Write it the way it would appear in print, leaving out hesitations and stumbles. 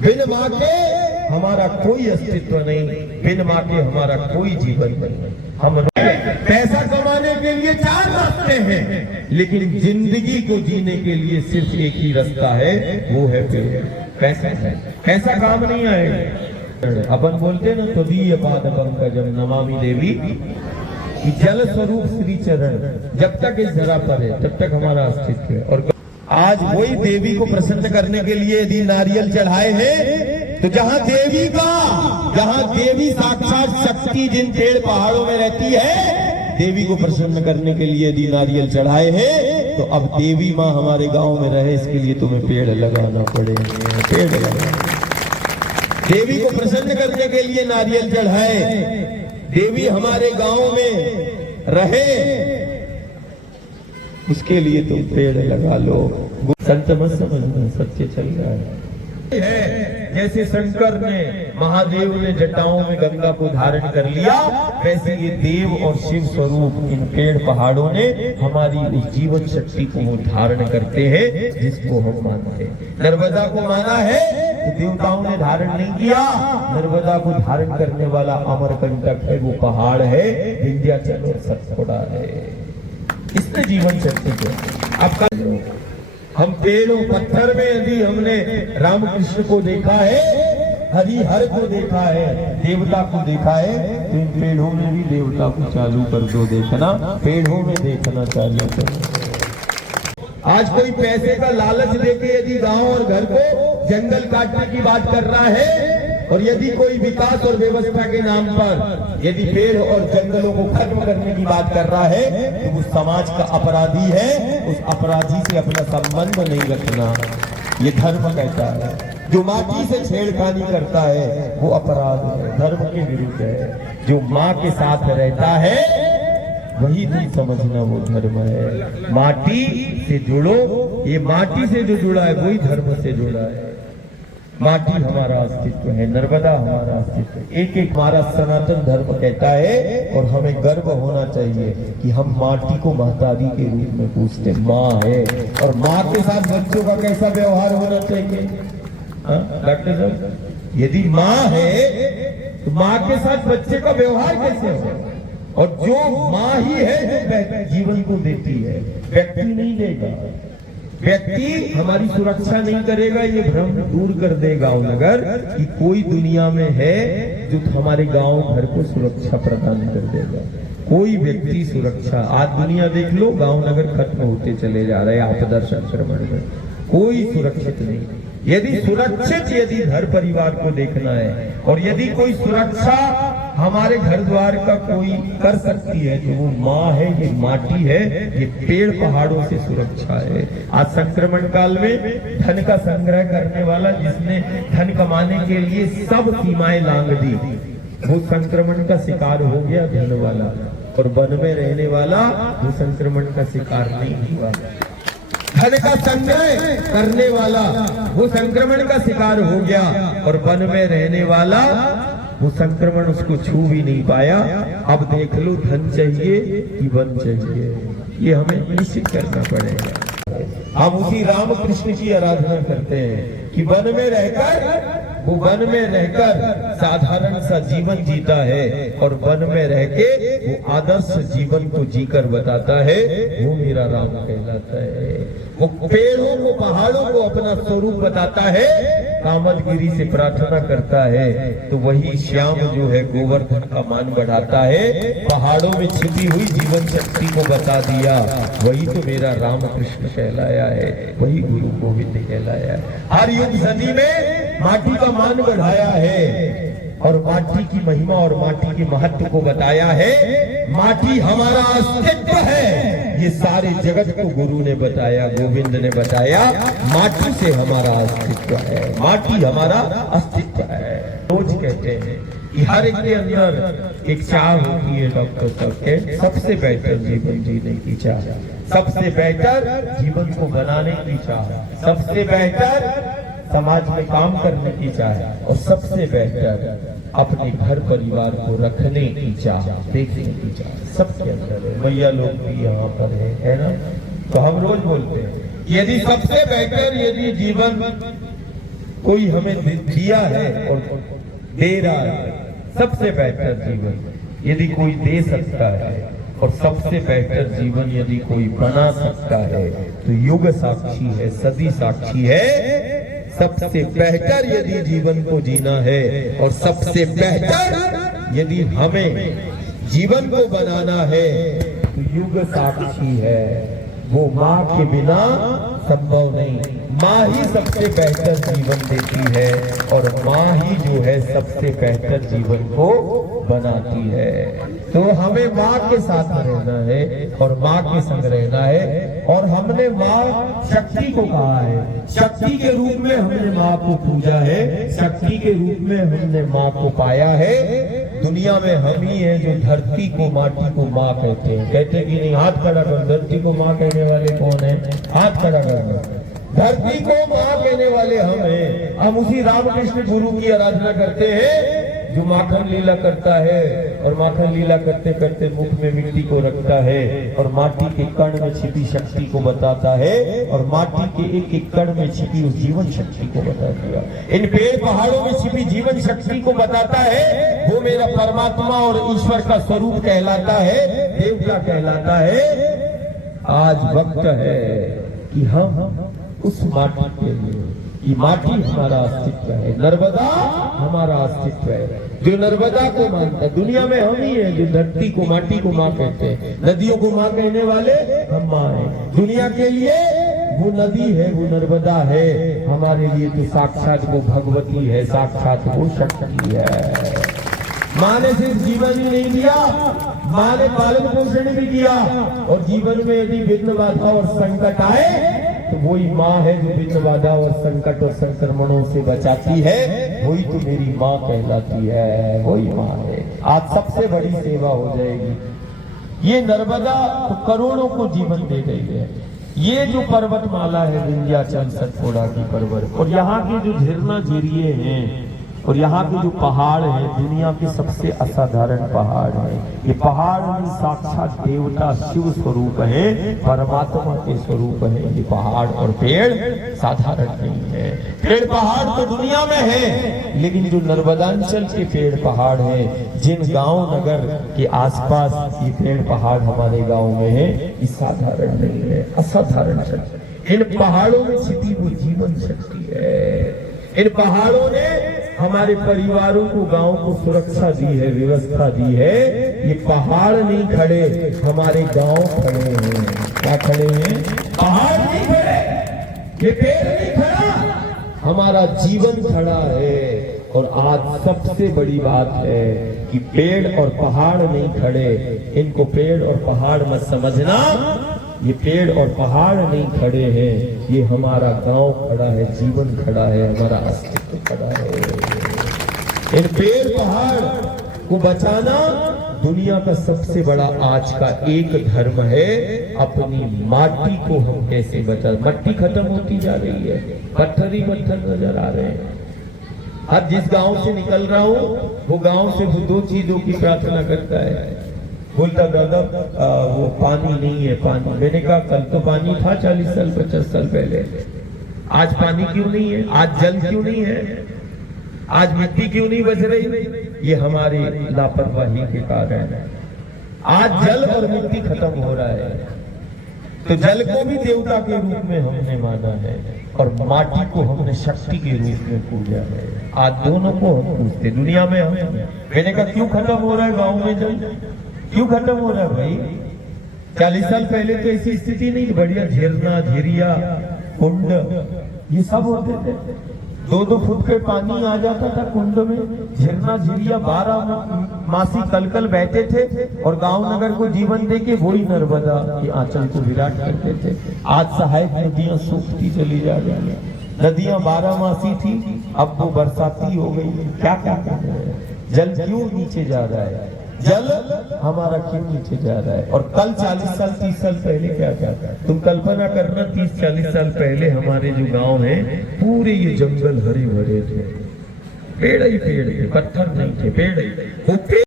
बिन माँ के हमारा कोई अस्तित्व नहीं, बिन माँ के हमारा कोई जीवन नहीं। हम पैसा कमाने के लिए 4 रास्ते हैं, लेकिन जिंदगी को जीने के लिए सिर्फ एक ही रास्ता है, वो है पैसा है। पैसा काम नहीं आएगा। अपन बोलते ना तदीय पाद पंकजम नमामि देवी, कि जल स्वरूप श्री चरण जब तक इस धरा पर है तब तक हमारा अस्तित्व है। और आज वही देवी को प्रसन्न करने के लिए यदि नारियल चढ़ाए हैं, तो जहां देवी साक्षात शक्ति जिन पेड़ पहाड़ों में रहती है, देवी को प्रसन्न करने के लिए यदि नारियल चढ़ाए हैं, तो अब देवी माँ हमारे गांव में रहे, इसके लिए तुम्हें पेड़ लगाना पड़ेगा। पेड़ लगाना, देवी को प्रसन्न करने के लिए नारियल चढ़ाए, देवी हमारे गांव में रहे, उसके लिए तुम पेड़ लगा लो। संत मत समझना, सत्य चल रहा है। जैसे शंकर ने, महादेव ने जटाओं में गंगा को धारण कर लिया, वैसे ये देव और शिव स्वरूप इन पेड़ पहाड़ों ने हमारी उस जीवन शक्ति को वो धारण करते हैं, जिसको हम मानते हैं। नर्मदा को माना है तो देवताओं ने धारण नहीं किया, नर्मदा को धारण करने वाला अमरकंटक है, वो पहाड़ है, विंध्याचल और सतपुड़ा है। इसने जीवन शक्ति को आपका, हम पेड़ों पत्थर में यदि हमने रामकृष्ण को देखा है, हरिहर को देखा है, देवता को देखा है, तो इन पेड़ों में भी देवता को चालू कर दो देखना, पेड़ों में देखना चालू करो। आज कोई पैसे का लालच देके यदि गांव और घर को जंगल काटने की बात कर रहा है, और यदि कोई विकास और व्यवस्था के नाम पर यदि पेड़ और जंगलों को खत्म करने की बात कर रहा है, तो वो समाज का अपराधी है। उस अपराधी से अपना संबंध नहीं रखना, ये धर्म कहता है। जो माटी से छेड़खानी करता है वो अपराध है, धर्म के विरुद्ध है। जो माँ के साथ रहता है वही तुम समझना वो धर्म है। माटी से जुड़ो, ये माटी से जो जुड़ा है वही धर्म से जुड़ा है। माटी हमारा अस्तित्व है, नर्मदा हमारा अस्तित्व है। एक एक हमारा सनातन धर्म कहता है, और हमें गर्व होना चाहिए कि हम माटी को महतारी के रूप में पूछते, माँ है। और माँ के साथ बच्चों का कैसा व्यवहार होना चाहिए डॉक्टर साहब? यदि माँ है तो माँ के साथ बच्चे का व्यवहार कैसे हो? और जो माँ ही है जो जीवन को देती है, व्यक्ति नहीं देगा। व्यक्ति हमारी सुरक्षा नहीं करेगा, ये भ्रम दूर कर दे गांव नगर कि कोई दुनिया में है जो हमारे गांव घर को सुरक्षा प्रदान कर देगा। कोई व्यक्ति सुरक्षा, आज दुनिया देख लो, गांव नगर खत्म होते चले जा रहे हैं आपदा संक्रमण में, कोई सुरक्षित नहीं। यदि सुरक्षित यदि घर परिवार को देखना है, और यदि कोई सुरक्षा हमारे घर द्वार का कोई कर सकती है, तो वो माँ है, ये माटी है, ये पेड़ पहाड़ों से सुरक्षा है। आज संक्रमण काल में धन का संग्रह करने वाला, जिसने धन कमाने के लिए सब सीमाएं लांघ दी, वो संक्रमण का शिकार हो गया धन वाला, और वन में रहने वाला वो संक्रमण का शिकार नहीं हुआ। धन का संग्रह करने वाला वो संक्रमण का शिकार हो गया, और वन में रहने वाला वो संक्रमण उसको छू भी नहीं पाया। अब देख लो, धन चाहिए कि वन चाहिए, ये हमें निश्चित करना पड़ेगा। हम उसी राम कृष्ण की आराधना करते हैं कि वन में रहकर, वो वन में रहकर साधारण सा जीवन जीता है, और वन में रह के वो आदर्श जीवन को जीकर बताता है, वो मेरा राम कहलाता है। वो पेड़ों को पहाड़ों को अपना स्वरूप बताता है, कामदगिरी से प्रार्थना करता है, तो वही श्याम जो है गोवर्धन का मान बढ़ाता है। पहाड़ों में छिपी हुई जीवन शक्ति को बता दिया, वही तो मेरा राम कृष्ण कहलाया है, वही गुरु गोविंद कहलाया है। हर युग सदी में माटी का मान बढ़ाया है, और माटी की महिमा और माटी के महत्व को बताया है। माटी हमारा अस्तित्व है, ये सारे जगत को गुरु ने बताया, गोविंद ने बताया। माटी से हमारा अस्तित्व है, माटी हमारा अस्तित्व है। रोज कहते हैं कि हर एक के अंदर एक चाह होती है डॉक्टर साहब के, सबसे बेहतर जीवन जीने की चाह, सबसे बेहतर जीवन को बनाने की चाह, सबसे बेहतर समाज में काम करने की चाह, और सबसे बेहतर अपने घर परिवार को रखने की चाह, देखने की चाह, सबके अंदर है। भैया लोग भी यहाँ पर है ना? तो हम रोज बोलते हैं, यदि सबसे बेहतर यदि जीवन कोई हमें दिया है और दे रहा है सबसे बेहतर जीवन यदि कोई दे सकता है, और सबसे बेहतर जीवन यदि कोई बना सकता है, तो युग साक्षी है, सदी साक्षी है। सबसे बेहतर यदि जीवन को जीना है और सबसे बेहतर यदि हमें जीवन को बनाना है, तो युग साक्षी है। वो माँ के बिना संभव नहीं। माँ ही सबसे बेहतर जीवन देती है और माँ ही जो है सबसे बेहतर जीवन को बनाती है। तो हमें माँ के साथ रहना है और माँ के संग रहना है। और हमने माँ शक्ति को कहा है, शक्ति के रूप में हमने माँ को पूजा है, शक्ति के रूप में हमने माँ को पाया है। दुनिया में हम ही हैं जो धरती को, माटी को माँ कहते हैं। कहते कि नहीं? हाथ खड़ा कर। धरती को माँ कहने वाले कौन है? हाथ खड़ा कर। धरती को माँ कहने वाले हम हैं। हम उसी रामकृष्ण गुरु की आराधना करते हैं जो माखन लीला करता है, और माखन लीला करते करते मुख में मिट्टी को रखता है और माटी के कण में छिपी शक्ति को बताता है, और माटी के एक एक कण में छिपी उस जीवन शक्ति को बता दिया। इन पेड़ पहाड़ों में छिपी जीवन शक्ति को बताता है। वो मेरा परमात्मा और ईश्वर का स्वरूप कहलाता है, देवता कहलाता है। आज वक्त है कि हम उस माटी के लिए, ये माटी हमारा अस्तित्व है, नर्मदा हमारा अस्तित्व है। जो नर्मदा को मानता है, दुनिया में हम ही है जो धरती को, माटी को माँ कहते हैं। नदियों को माँ कहने वाले हम माँ हैं। दुनिया के लिए वो नदी है, वो नर्मदा है। हमारे लिए तो साक्षात वो भगवती है, साक्षात वो शक्ति है। माँ ने सिर्फ जीवन ही नहीं दिया, माँ ने पालन पोषण भी किया। और जीवन में यदि विघ्न बाधा और संकट आए तो वही माँ है जो विघ्न बाधा और संकट और संक्रमणों से बचाती है। वही तो मेरी माँ कहलाती है, वही माँ है। आज सबसे बड़ी सेवा हो जाएगी। ये नर्मदा तो करोड़ों को जीवन दे रही है। ये जो पर्वतमाला है विंध्याचल सतपुड़ा की पर्वत, और यहाँ के जो झरना झीरिये हैं और यहाँ के जो पहाड़ है, दुनिया के सबसे असाधारण पहाड़ है। ये पहाड़ में साक्षात देवता शिव स्वरूप है, परमात्मा के स्वरूप है। ये पहाड़ और पेड़ साधारण नहीं है। पेड़ पहाड़ तो दुनिया में है, लेकिन जो नर्मदांचल के पेड़ पहाड़ हैं, जिन गांव नगर के आसपास ये पेड़ पहाड़ हमारे गांव में है, ये साधारण नहीं है, असाधारण शक्ति। इन पहाड़ों में छिपी वो जीवन शक्ति है। इन पहाड़ों ने हमारे परिवारों को, गांव को सुरक्षा दी है, व्यवस्था दी है। ये पहाड़ नहीं खड़े, हमारे गांव खड़े हैं। क्या खड़े हैं? पहाड़ नहीं खड़े, ये पेड़ नहीं खड़ा, हमारा जीवन खड़ा है। और आज सबसे बड़ी बात है कि पेड़ और पहाड़ नहीं खड़े। इनको पेड़ और पहाड़ मत समझना। ये पेड़ और पहाड़ नहीं खड़े हैं, ये हमारा गांव खड़ा है, जीवन खड़ा है, हमारा अस्तित्व खड़ा है। इन पेड़ पहाड़ को बचाना दुनिया का सबसे बड़ा आज का एक धर्म है। अपनी माटी को हम कैसे बचा। मट्टी खत्म होती जा रही है, पत्थर ही पत्थर नजर आ रहे हैं। अब जिस गांव से निकल रहा हूँ, वो गांव से वो दो चीजों की प्रार्थना करता है। बोलता दादा वो पानी नहीं है, पानी। मैंने कहा कल तो पानी था 40 साल 50 साल पहले, आज पानी क्यों नहीं है? आज जल क्यों नहीं है? आज मिट्टी क्यों नहीं बच रही? ये हमारी लापरवाही के कारण है। आज जल और मिट्टी खत्म हो रहा है। तो जल को भी देवता के रूप में हमने माना है और माटी को हमने शक्ति के रूप में पूजा है। आज दोनों को हम पूजते। दुनिया में हम, मैंने कहा क्यों खत्म हो रहा है गाँव में जल? क्यों खत्म हो रहा है भाई? 40 साल पहले तो ऐसी स्थिति नहीं, बढ़िया झरना झीरिया कुंड ये सब होते थे। 2-2 फुट पे पानी आ जाता था कुंड में। झरना झीरिया 12 मासी कलकल बहते थे और गांव नगर को जीवन देके वही नर्मदा के आंचल को विराट करते थे। आज सहायक नदियां सूखती चली जा रही है। नदियां 12 मासी थी, अब वो बरसाती हो गई। क्या क्या कर रहे हैं? जल क्यों नीचे जा रहा है? जल हमारा क्यों नीचे जा रहा है? और कल 40 साल 30 साल पहले क्या था? तुम कल्पना करना, 30-40 साल पहले हमारे जो गांव है पूरे ये जंगल हरे भरे थे, पेड़ ही पेड़ थे, पत्थर नहीं थे, पेड़ ही।